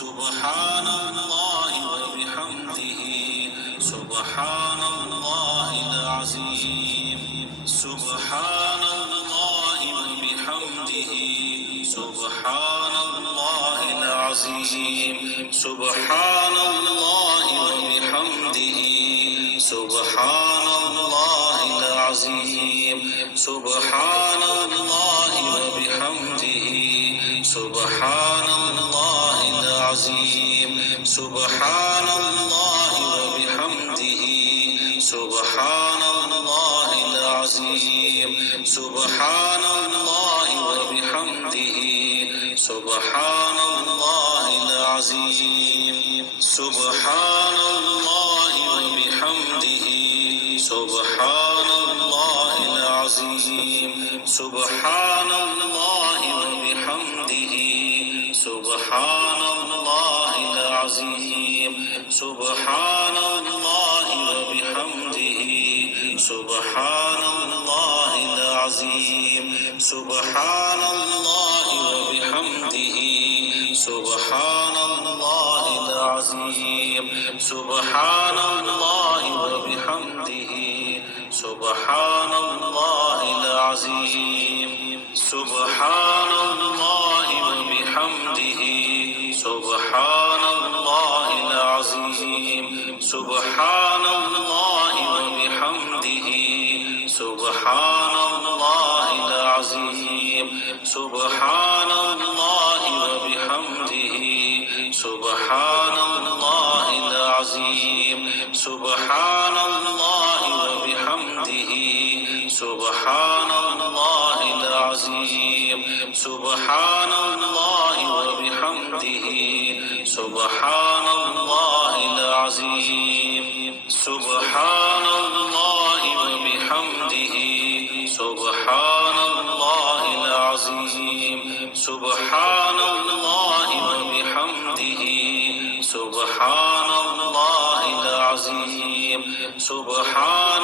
सुब्हानल्लाहि व बिहम्दिही सुब्हानल्लाहिल अज़ीम सुब्हानल्लाहि व बिहम्दिही सुब्हानल्लाहिल अज़ीम सुब्हानल्लाहि व बिहम्दिही सुब्हानल्लाहिल अज़ीम सुब्हानल्लाहि व बिहम्दिही सुब्हानल्लाहिल अज़ीम सुब्हानल्लाहि व बिहम्दिही सुब्हानल्लाहिल अज़ीम सुब्हानल्लाहि व बिहम्दिही सुब्हानल्लाहिल अज़ीम सुब्हानल्लाहि व बिहम्दिही सुब्हानल्लाहिल अज़ीम सुब्हानल्लाहि व बिहम्दिही सुब्हानल्लाहिल अज़ीम सुब्हानल्लाहि व बिहम्दिही सुब्हानल्लाहिल अज़ीम सुब्हानल्लाहि व बिहम्दिही सुब्हानल्लाहिल अज़ीम सुब्हानल्लाहि व बिहम्दिही सुब्हानल्लाहिल अज़ीम सुब्हानल्लाहि व बिहम्दिही सुब्हानल्लाहिल अज़ीम सुब्हानल्लाहि व बिहम्दिही सुब्हानल्लाहिल अज़ीम सुब्हानल्लाहि व बिहम्दिही सुब्हानल्लाहिल अज़ीम सुब्हानल्लाहि व बिहम्दिही सुब्हानल्लाहिल अज़ीम सुब्हानल्लाहि व बिहम्दिही सुब्हानल्लाहिल अज़ीम सुब्हानल्लाहि व बिहम्दिही सुब्हानल्लाहिल अज़ीम सुब्हानल्लाहि व बिहम्दिही सुब्हानल्लाहिल अज़ीम सुब्हान